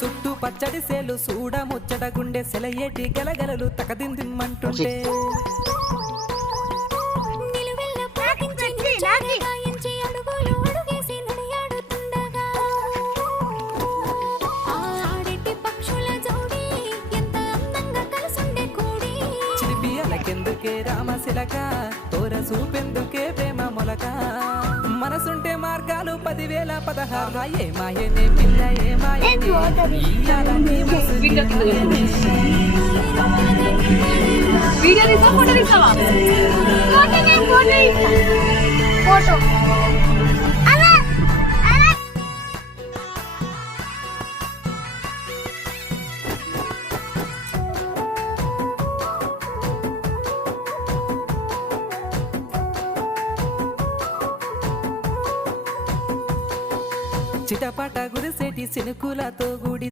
చుట్టూ పచ్చడి సేలు చూడ ముచ్చట గుండె సెలయేటి గలగలలు తకదిందిమ్మంటుండే చిలిపియలకెందుకే రామశిలక తోర చూపెందుకే ప్రేమ మొలక మనసుంటే మార్గాలు 10,016 ఏ మాయనే పిల్ల ఏ మాయనే ఇయ్యాలని మనసు వీడియో తీసా ఫోటో తీసావా ఫోటో చిటపట గురిసేటి సినుకులతో గుడి